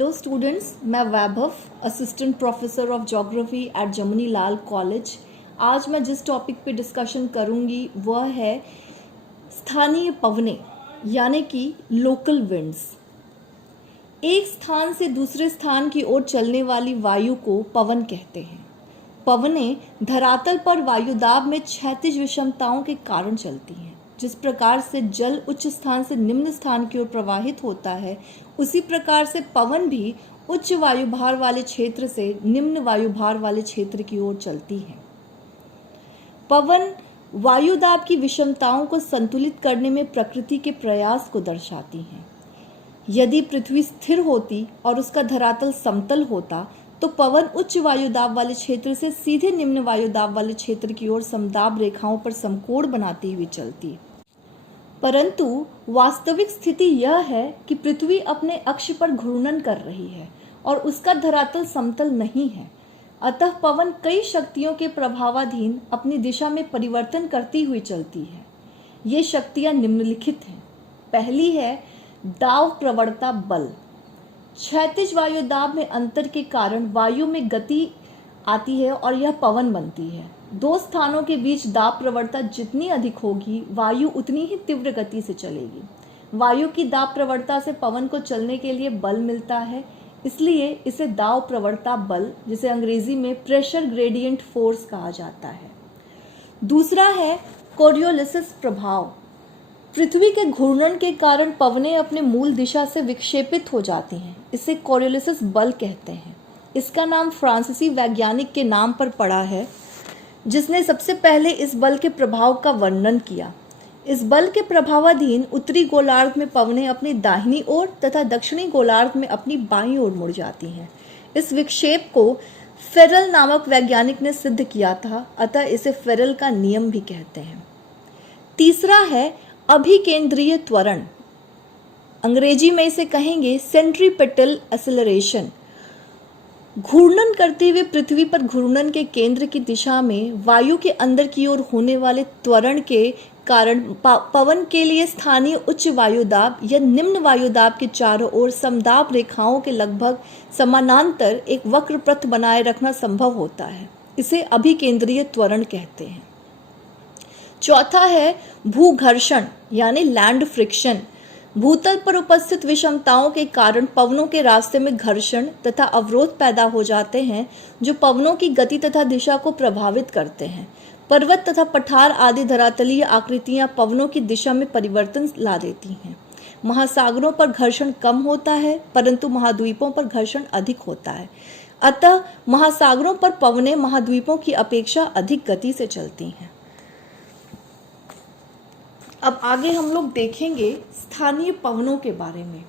Hello students, मैं Vaibhav, assistant professor of geography at Jamuni Lal college. आज मैं जिस टॉपिक पे डिस्कशन करूंगी वह है स्थानीय पवनें यानी कि लोकल विंड्स। एक स्थान से दूसरे स्थान की ओर चलने वाली वायु को पवन कहते हैं। पवनें धरातल पर वायुदाब में क्षैतिज विषमताओं के कारण चलती हैं। जिस प्रकार से जल उच्च स्थान से निम्न स्थान की ओर प्रवाहित होता है, उसी प्रकार से पवन भी उच्च वायुभार वाले क्षेत्र से निम्न वायुभार वाले क्षेत्र की ओर चलती है। पवन वायुदाब की विषमताओं को संतुलित करने में प्रकृति के प्रयास को दर्शाती हैं। यदि पृथ्वी स्थिर होती और उसका धरातल समतल होता तो पवन उच्च वायुदाब वाले क्षेत्र से सीधे निम्न वायुदाब वाले क्षेत्र की ओर समदाब रेखाओं पर समकोण बनाती हुई चलती। परंतु वास्तविक स्थिति यह है कि पृथ्वी अपने अक्ष पर घूर्णन कर रही है और उसका धरातल समतल नहीं है। अतः पवन कई शक्तियों के प्रभावाधीन अपनी दिशा में परिवर्तन करती हुई चलती है। ये शक्तियां निम्नलिखित हैं। पहली है दाब प्रवणता बल। क्षैतिज वायुदाब में अंतर के कारण वायु में गति आती है और यह पवन बनती है। दो स्थानों के बीच दाब प्रवणता जितनी अधिक होगी, वायु उतनी ही तीव्र गति से चलेगी। वायु की दाब प्रवणता से पवन को चलने के लिए बल मिलता है, इसलिए इसे दाब प्रवणता बल, जिसे अंग्रेजी में प्रेशर ग्रेडियंट फोर्स कहा जाता है। दूसरा है कोरियोलिसिस प्रभाव। पृथ्वी के घूर्णन के कारण पवनें अपने मूल दिशा से विक्षेपित हो जाती हैं। इसे कोरियोलिसिस बल कहते हैं। इसका नाम फ्रांसीसी वैज्ञानिक के नाम पर पड़ा है, जिसने सबसे पहले इस बल के प्रभाव का वर्णन किया। इस बल के प्रभावाधीन उत्तरी गोलार्ध में पवनें अपनी दाहिनी ओर तथा दक्षिणी गोलार्ध में अपनी बाईं ओर मुड़ जाती हैं। इस विक्षेप को फेरल नामक वैज्ञानिक ने सिद्ध किया था, अतः इसे फेरल का नियम भी कहते हैं। तीसरा है अभिकेंद्रीय त्वरण। अंग्रेजी में इसे कहेंगे सेंट्रीपेटल एक्सेलरेशन। घूर्णन करते हुए पृथ्वी पर घूर्णन के केंद्र की दिशा में वायु के अंदर की ओर होने वाले त्वरण के कारण पवन के लिए स्थानीय उच्च वायुदाब या निम्न वायुदाब के चारों ओर समदाब रेखाओं के लगभग समानांतर एक वक्र पथ बनाए रखना संभव होता है। इसे अभिकेंद्रीय त्वरण कहते हैं। चौथा है भूघर्षण यानी लैंड फ्रिक्शन। भूतल पर उपस्थित विषमताओं के कारण पवनों के रास्ते में घर्षण तथा अवरोध पैदा हो जाते हैं, जो पवनों की गति तथा दिशा को प्रभावित करते हैं। पर्वत तथा पठार आदि धरातलीय आकृतियां पवनों की दिशा में परिवर्तन ला देती हैं। महासागरों पर घर्षण कम होता है, परंतु महाद्वीपों पर घर्षण अधिक होता है। अतः महासागरों पर पवनें महाद्वीपों की अपेक्षा अधिक गति से चलती हैं। अब आगे हम लोग देखेंगे स्थानीय पवनों के बारे में।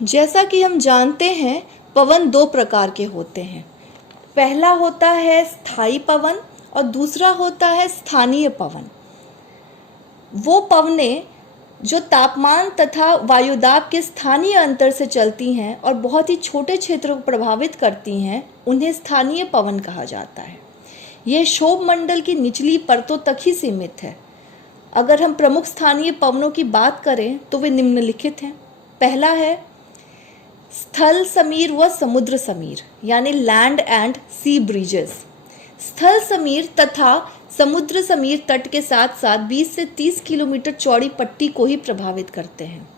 जैसा कि हम जानते हैं, पवन दो प्रकार के होते हैं। पहला होता है स्थायी पवन और दूसरा होता है स्थानीय पवन। वो पवनें जो तापमान तथा वायुदाब के स्थानीय अंतर से चलती हैं और बहुत ही छोटे क्षेत्रों को प्रभावित करती हैं, उन्हें स्थानीय पवन कहा जाता है। यह क्षोभ मंडल की निचली परतों तक ही सीमित है। अगर हम प्रमुख स्थानीय पवनों की बात करें तो वे निम्नलिखित हैं। पहला है स्थल समीर व समुद्र समीर यानी लैंड एंड सी ब्रिजेस। स्थल समीर तथा समुद्र समीर तट के साथ साथ 20 से 30 किलोमीटर चौड़ी पट्टी को ही प्रभावित करते हैं।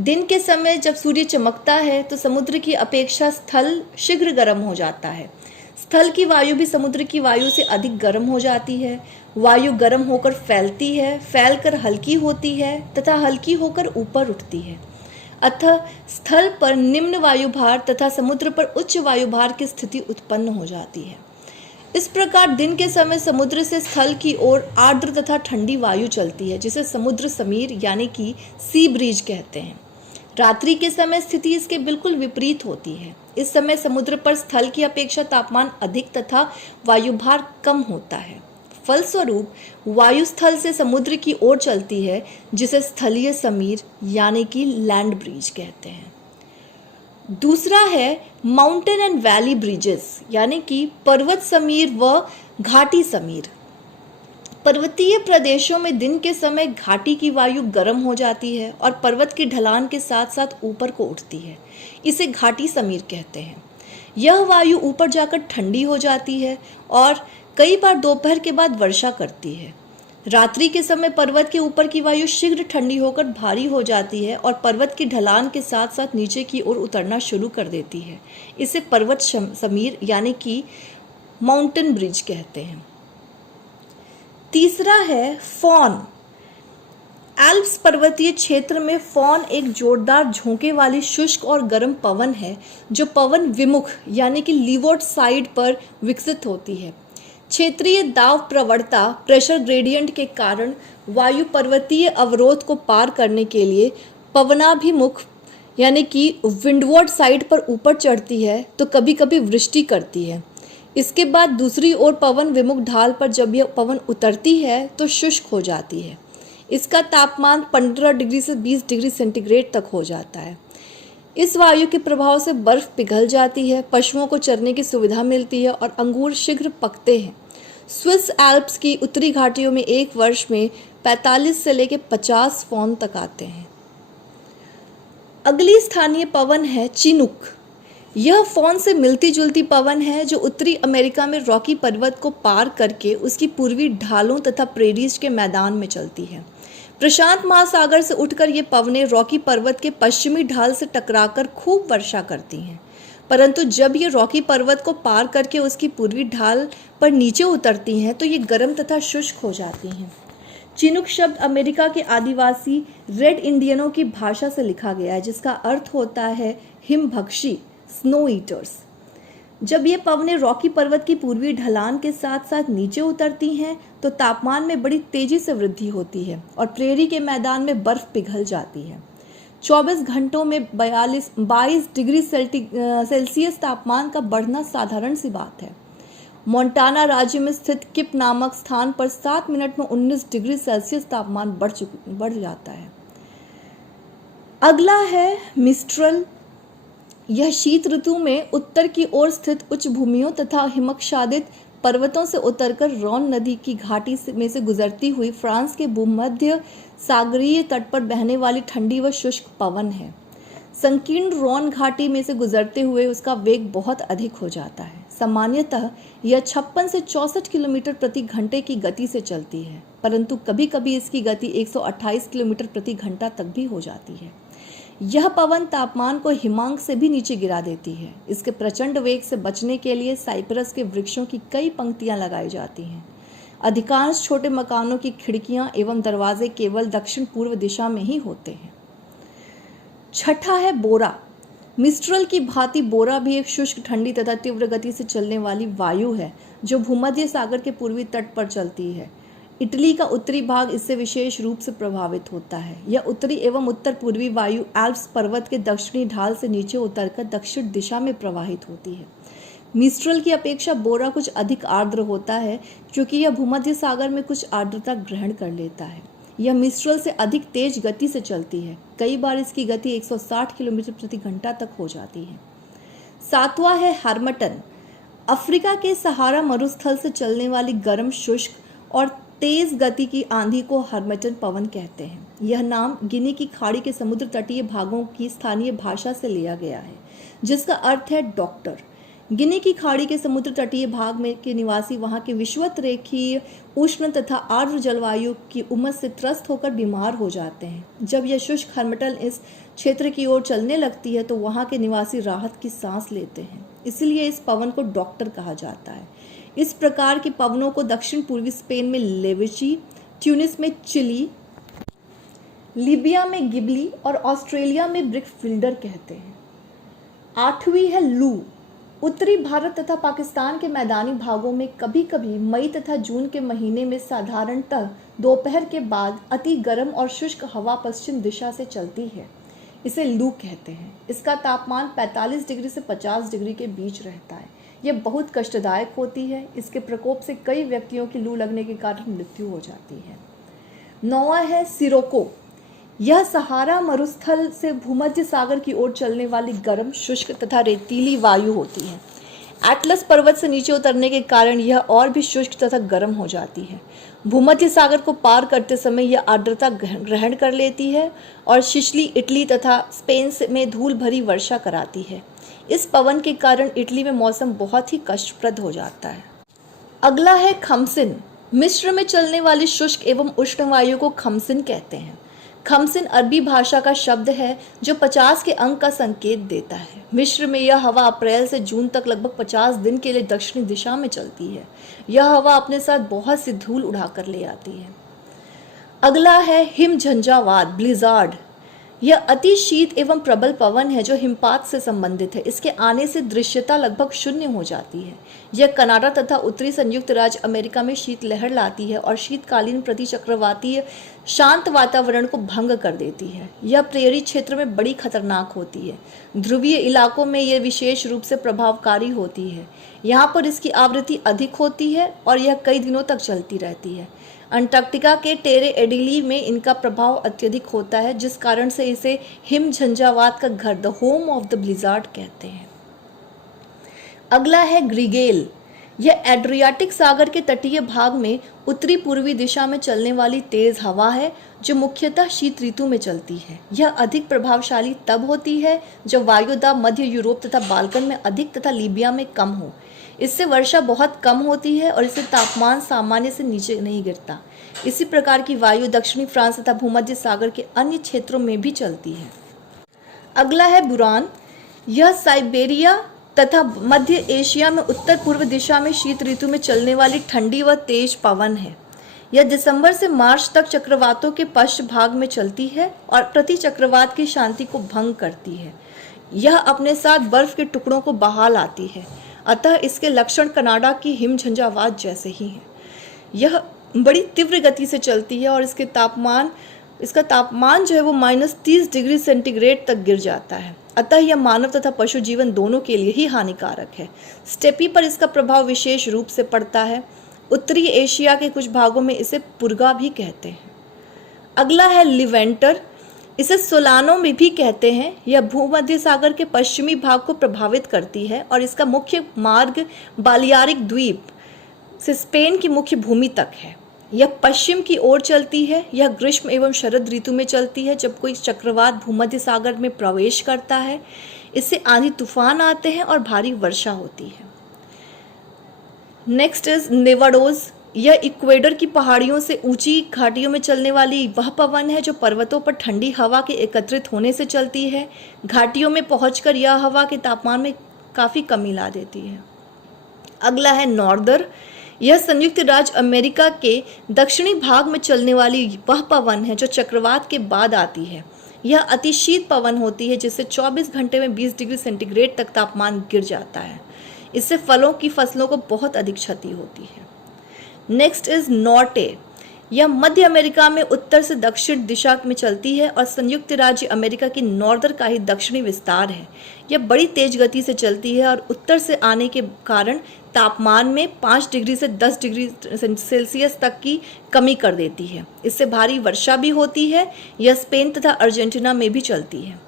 दिन के समय जब सूर्य चमकता है तो समुद्र की अपेक्षा स्थल शीघ्र गर्म हो जाता है। स्थल की वायु भी समुद्र की वायु से अधिक गर्म हो जाती है। वायु गर्म होकर फैलती है, फैलकर हल्की होती है तथा हल्की होकर ऊपर उठती है। अतः स्थल पर निम्न वायुभार तथा समुद्र पर उच्च वायुभार की स्थिति उत्पन्न हो जाती है। इस प्रकार दिन के समय समुद्र से स्थल की ओर आर्द्र तथा ठंडी वायु चलती है, जिसे समुद्र समीर यानी कि सी ब्रीज कहते हैं। रात्रि के समय स्थिति इसके बिल्कुल विपरीत होती है। इस समय समुद्र पर स्थल की अपेक्षा तापमान अधिक तथा वायुभार कम होता है। फलस्वरूप वायु स्थल से समुद्र की ओर चलती है, जिसे स्थलीय समीर यानी कि लैंड ब्रिज कहते हैं। दूसरा है माउंटेन एंड वैली ब्रिजेस यानी कि पर्वत समीर व घाटी समीर। पर्वतीय प्रदेशों में दिन के समय घाटी की वायु गर्म हो जाती है और पर्वत की ढलान के साथ साथ ऊपर को उठती है। इसे घाटी समीर कहते हैं। यह वायु ऊपर जाकर ठंडी हो जाती है और कई बार दोपहर के बाद वर्षा करती है। रात्रि के समय पर्वत के ऊपर की वायु शीघ्र ठंडी होकर भारी हो जाती है और पर्वत की ढलान के साथ साथ नीचे की ओर उतरना शुरू कर देती है। इसे पर्वत समीर यानी कि माउंटेन ब्रिज कहते हैं। तीसरा है फॉन। एल्प्स पर्वतीय क्षेत्र में फॉन एक जोरदार झोंके वाली शुष्क और गर्म पवन है जो पवन विमुख यानी कि लीवॉर्ड साइड पर विकसित होती है। क्षेत्रीय दाब प्रवणता प्रेशर ग्रेडियंट के कारण वायु पर्वतीय अवरोध को पार करने के लिए पवनाभिमुख यानी कि विंडवर्ड साइड पर ऊपर चढ़ती है तो कभी कभी वृष्टि करती है। इसके बाद दूसरी ओर पवन विमुख ढाल पर जब यह पवन उतरती है तो शुष्क हो जाती है। इसका तापमान 15 डिग्री से 20 डिग्री सेंटीग्रेड तक हो जाता है। इस वायु के प्रभाव से बर्फ पिघल जाती है, पशुओं को चरने की सुविधा मिलती है और अंगूर शीघ्र पकते हैं। स्विस एल्प्स की उत्तरी घाटियों में एक वर्ष में 45 से लेकर 50 फॉन तक आते हैं। अगली स्थानीय पवन है चिनूक। यह फॉन से मिलती जुलती पवन है जो उत्तरी अमेरिका में रॉकी पर्वत को पार करके उसकी पूर्वी ढालों तथा प्रेरीज के मैदान में चलती है। प्रशांत महासागर से उठकर ये पवनें रॉकी पर्वत के पश्चिमी ढाल से टकराकर खूब वर्षा करती हैं, परंतु जब ये रॉकी पर्वत को पार करके उसकी पूर्वी ढाल पर नीचे उतरती हैं तो ये गर्म तथा शुष्क हो जाती हैं। चिनूक शब्द अमेरिका के आदिवासी रेड इंडियनों की भाषा से लिखा गया है जिसका अर्थ होता है हिमभक्षी, स्नो ईटर्स। जब ये पवनें रॉकी पर्वत की पूर्वी ढलान के साथ साथ नीचे उतरती हैं तो तापमान में बड़ी तेजी से वृद्धि होती है और प्रेरी के मैदान में बर्फ पिघल जाती है। 24 घंटों में 22 डिग्री सेल्सियस तापमान का बढ़ना साधारण सी बात है। मोंटाना राज्य में स्थित किप नामक स्थान पर 7 मिनट में 19 डिग्री सेल्सियस तापमान बढ़ जाता है। अगला है मिस्ट्रल। यह शीत ऋतु में उत्तर की ओर स्थित उच्च भूमियों तथा हिमच्छादित पर्वतों से उतरकर रॉन नदी की घाटी में से गुजरती हुई फ्रांस के भूमध्य सागरीय तट पर बहने वाली ठंडी व शुष्क पवन है। संकीर्ण रॉन घाटी में से गुजरते हुए उसका वेग बहुत अधिक हो जाता है। सामान्यतः यह 56 से 64 किलोमीटर प्रति घंटे की गति से चलती है, परंतु कभी कभी इसकी गति 128 किलोमीटर प्रति घंटा तक भी हो जाती है। यह पवन तापमान को हिमांक से भी नीचे गिरा देती है। इसके प्रचंड वेग से बचने के लिए साइप्रस के वृक्षों की कई पंक्तियां लगाई जाती हैं। अधिकांश छोटे मकानों की खिड़कियां एवं दरवाजे केवल दक्षिण पूर्व दिशा में ही होते हैं। छठा है बोरा। मिस्ट्रल की भांति बोरा भी एक शुष्क, ठंडी तथा तीव्र गति से चलने वाली वायु है जो भूमध्य सागर के पूर्वी तट पर चलती है। इटली का उत्तरी भाग इससे विशेष रूप से प्रभावित होता है। यह उत्तरी एवं उत्तर पूर्वी वायु एल्प्स पर्वत के दक्षिणी ढाल से नीचे उतरकर दक्षिण दिशा में प्रवाहित होती है। मिस्ट्रल की अपेक्षा बोरा कुछ अधिक आर्द्र होता है क्योंकि यह भूमध्य सागर में कुछ आर्द्रता ग्रहण कर लेता है। यह मिस्ट्रल से अधिक तेज गति से चलती है। कई बार इसकी गति 160 किलोमीटर प्रति घंटा तक हो जाती है। सातवां है हार्मटन। अफ्रीका के सहारा मरुस्थल से चलने वाली गर्म, शुष्क और तेज गति की आंधी को हार्मटन पवन कहते हैं। यह नाम गिनी की खाड़ी के समुद्र तटीय भागों की स्थानीय भाषा से लिया गया है जिसका अर्थ है डॉक्टर। गिनी की खाड़ी के समुद्र तटीय भाग में के निवासी वहां के विषुवत रेखीय उष्ण तथा आर्द्र जलवायु की उमस से त्रस्त होकर बीमार हो जाते हैं। जब यह शुष्क हार्मटन इस क्षेत्र की ओर चलने लगती है तो वहां के निवासी राहत की सांस लेते हैं, इसलिए इस पवन को डॉक्टर कहा जाता है। इस प्रकार के पवनों को दक्षिण पूर्वी स्पेन में लेविची, ट्यूनिस में चिली, लीबिया में गिबली और ऑस्ट्रेलिया में ब्रिकफिल्डर कहते हैं। आठवीं है लू। उत्तरी भारत तथा पाकिस्तान के मैदानी भागों में कभी कभी मई तथा जून के महीने में साधारणतः दोपहर के बाद अति गर्म और शुष्क हवा पश्चिम दिशा से चलती है। इसे लू कहते हैं। इसका तापमान 45 डिग्री से 50 डिग्री के बीच रहता है। यह बहुत कष्टदायक होती है। इसके प्रकोप से कई व्यक्तियों की लू लगने के कारण मृत्यु हो जाती है। नौवां है सिरोको। यह सहारा मरुस्थल से भूमध्य सागर की ओर चलने वाली गर्म, शुष्क तथा रेतीली वायु होती है। एटलस पर्वत से नीचे उतरने के कारण यह और भी शुष्क तथा गर्म हो जाती है। भूमध्य सागर को पार करते समय यह आर्द्रता ग्रहण कर लेती है और सिसिली, इटली तथा स्पेन में धूल भरी वर्षा कराती है। इस पवन के कारण इटली में मौसम बहुत ही कष्टप्रद हो जाता है। अगला है खमसिन। मिस्र में चलने वाली शुष्क एवं उष्ण वायु को खमसिन कहते हैं। खमसिन अरबी भाषा का शब्द है जो 50 के अंक का संकेत देता है। मिस्र में यह हवा अप्रैल से जून तक लगभग 50 दिन के लिए दक्षिणी दिशा में चलती है। यह हवा अपने साथ बहुत सी धूल उड़ाकर ले आती है। अगला है हिम झंझावात, ब्लिजार्ड। यह अति शीत एवं प्रबल पवन है जो हिमपात से संबंधित है। इसके आने से दृश्यता लगभग शून्य हो जाती है। यह कनाडा तथा उत्तरी संयुक्त राज्य अमेरिका में शीतलहर लाती है और शीतकालीन प्रतिचक्रवातीय शांत वातावरण को भंग कर देती है। यह प्रेरी क्षेत्र में बड़ी खतरनाक होती है। ध्रुवीय इलाकों में यह विशेष रूप से प्रभावकारी होती है। यहाँ पर इसकी आवृत्ति अधिक होती है और यह कई दिनों तक चलती रहती है। अंटार्कटिका के टेरे एडिली में इनका प्रभाव अत्यधिक होता है, जिस कारण से इसे हिम झंझावात का घर, the home of the blizzard कहते हैं। अगला है ग्रीगेल। यह एड्रियाटिक सागर के तटीय भाग में उत्तरी पूर्वी दिशा में चलने वाली तेज हवा है जो मुख्यतः शीत ऋतु में चलती है। यह अधिक प्रभावशाली तब होती है जब वायुदाब मध्य यूरोप तथा बाल्कन में अधिक तथा लीबिया में कम हो। इससे वर्षा बहुत कम होती है और इससे तापमान सामान्य से नीचे नहीं गिरता। इसी प्रकार की वायु दक्षिणी फ्रांस तथा भूमध्य सागर के अन्य क्षेत्रों में भी चलती है। अगला है बुरान। यह साइबेरिया तथा मध्य एशिया में उत्तर पूर्व दिशा में शीत ऋतु में चलने वाली ठंडी व तेज पवन है। यह दिसंबर से मार्च तक चक्रवातों के पश्च भाग में चलती है और प्रति चक्रवात की शांति को भंग करती है। यह अपने साथ बर्फ के टुकड़ों को बहा लाती है, अतः इसके लक्षण कनाडा की हिम झंझावात जैसे ही हैं। यह बड़ी तीव्र गति से चलती है और इसका तापमान जो है वो -30 डिग्री सेंटीग्रेड तक गिर जाता है। अतः यह मानव तथा पशु जीवन दोनों के लिए ही हानिकारक है। स्टेपी पर इसका प्रभाव विशेष रूप से पड़ता है। उत्तरी एशिया के कुछ भागों में इसे पुर्गा भी कहते हैं। अगला है लिवेंटर। इसे सोलानो में भी कहते हैं। यह भूमध्य सागर के पश्चिमी भाग को प्रभावित करती है और इसका मुख्य मार्ग बालियारिक द्वीप से स्पेन की मुख्य भूमि तक है। यह पश्चिम की ओर चलती है। यह ग्रीष्म एवं शरद ऋतु में चलती है जब कोई चक्रवात भूमध्य सागर में प्रवेश करता है। इससे आंधी तूफान आते हैं और भारी वर्षा होती है। Next is Nevados. यह इक्वेडर की पहाड़ियों से ऊंची घाटियों में चलने वाली वह पवन है जो पर्वतों पर ठंडी हवा के एकत्रित होने से चलती है। घाटियों में पहुंचकर यह हवा के तापमान में काफ़ी कमी ला देती है। अगला है नॉर्दर। यह संयुक्त राज्य अमेरिका के दक्षिणी भाग में चलने वाली वह पवन है जो चक्रवात के बाद आती है। यह अति शीत पवन होती है जिससे 24 घंटे में 20 डिग्री सेंटीग्रेड तक तापमान गिर जाता है। इससे फलों की फसलों को बहुत अधिक क्षति होती है। Next is Norte. यह मध्य अमेरिका में उत्तर से दक्षिण दिशा में चलती है और संयुक्त राज्य अमेरिका की नॉर्दर का ही दक्षिणी विस्तार है। यह बड़ी तेज गति से चलती है और उत्तर से आने के कारण तापमान में 5 डिग्री से 10 डिग्री सेल्सियस तक की कमी कर देती है। इससे भारी वर्षा भी होती है। यह स्पेन तथा अर्जेंटीना में भी चलती है।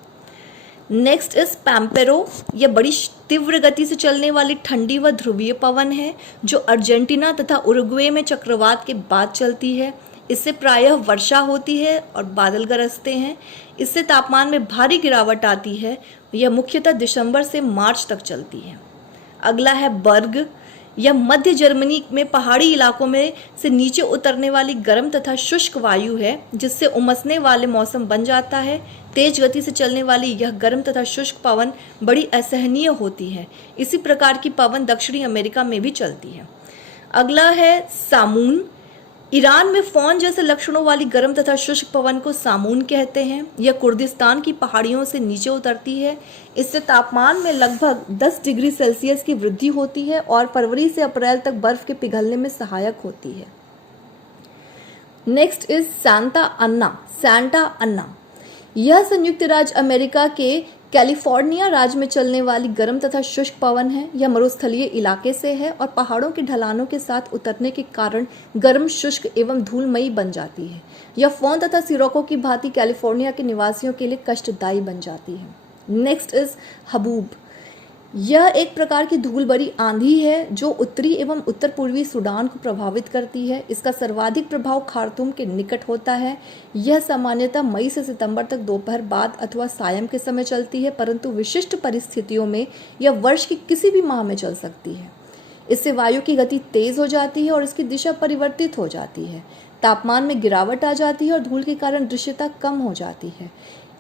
Next is Pampero. यह बड़ी तीव्र गति से चलने वाली ठंडी व ध्रुवीय पवन है जो अर्जेंटीना तथा उरुग्वे में चक्रवात के बाद चलती है। इससे प्रायः वर्षा होती है और बादल गरजते हैं। इससे तापमान में भारी गिरावट आती है। यह मुख्यतः दिसंबर से मार्च तक चलती है। अगला है बर्ग। यह मध्य जर्मनी में पहाड़ी इलाकों में से नीचे उतरने वाली गर्म तथा शुष्क वायु है जिससे उमसने वाले मौसम बन जाता है। तेज गति से चलने वाली यह गर्म तथा शुष्क पवन बड़ी असहनीय होती है। इसी प्रकार की पवन दक्षिणी अमेरिका में भी चलती है। अगला है सामून। ईरान में फौन जैसे लक्षणों वाली गर्म तथा शुष्क पवन को सामून कहते हैं। यह कुर्दिस्तान की पहाड़ियों से नीचे उतरती है। इससे तापमान में लगभग 10 डिग्री सेल्सियस की वृद्धि होती है और फरवरी से अप्रैल तक बर्फ के पिघलने में सहायक होती है। नेक्स्ट इज सांता अन्ना। यह संयुक्त राज्य अमेरिका के कैलिफोर्निया राज्य में चलने वाली गर्म तथा शुष्क पवन है। यह मरुस्थलीय इलाके से है और पहाड़ों की ढलानों के साथ उतरने के कारण गर्म, शुष्क एवं धूलमयी बन जाती है। यह फौन तथा सिरोको की भांति कैलिफोर्निया के निवासियों के लिए कष्टदायी बन जाती है। Next is haboob. यह एक प्रकार की धूल भरी आंधी है जो उत्तरी एवं उत्तर पूर्वी सूडान को प्रभावित करती है। इसका सर्वाधिक प्रभाव खार्तूम के निकट होता है। यह सामान्यतः मई से सितंबर तक दोपहर बाद अथवा सायं के समय चलती है, परंतु विशिष्ट परिस्थितियों में यह वर्ष के किसी भी माह में चल सकती है। इससे वायु की गति तेज हो जाती है और इसकी दिशा परिवर्तित हो जाती है। तापमान में गिरावट आ जाती है और धूल के कारण दृश्यता कम हो जाती है।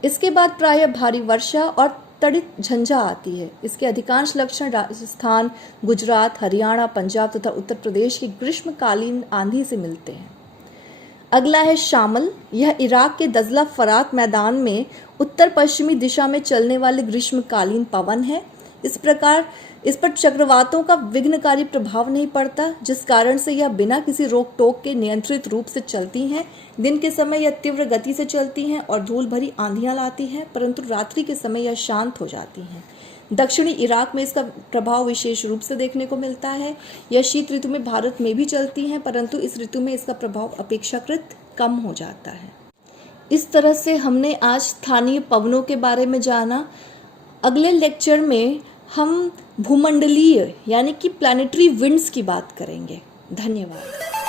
इसके बाद प्रायः भारी वर्षा और तड़ित झंझा आती है। इसके अधिकांश लक्षण राजस्थान, गुजरात, हरियाणा, पंजाब तथा उत्तर प्रदेश की ग्रीष्मकालीन आंधी से मिलते हैं। अगला है शामल। यह इराक के दजला फरात मैदान में उत्तर पश्चिमी दिशा में चलने वाले ग्रीष्मकालीन पवन है। इस पर चक्रवातों का विघ्नकारी प्रभाव नहीं पड़ता, जिस कारण से यह बिना किसी रोक टोक के नियंत्रित रूप से चलती हैं। दिन के समय यह तीव्र गति से चलती हैं और धूल भरी आंधियां लाती हैं, परंतु रात्रि के समय यह शांत हो जाती हैं। दक्षिणी इराक में इसका प्रभाव विशेष रूप से देखने को मिलता है। यह शीत ऋतु में भारत में भी चलती हैं, परंतु इस ऋतु में इसका प्रभाव अपेक्षाकृत कम हो जाता है। इस तरह से हमने आज स्थानीय पवनों के बारे में जाना। अगले लेक्चर में हम भूमंडलीय यानी कि प्लैनेटरी विंड्स की बात करेंगे। धन्यवाद।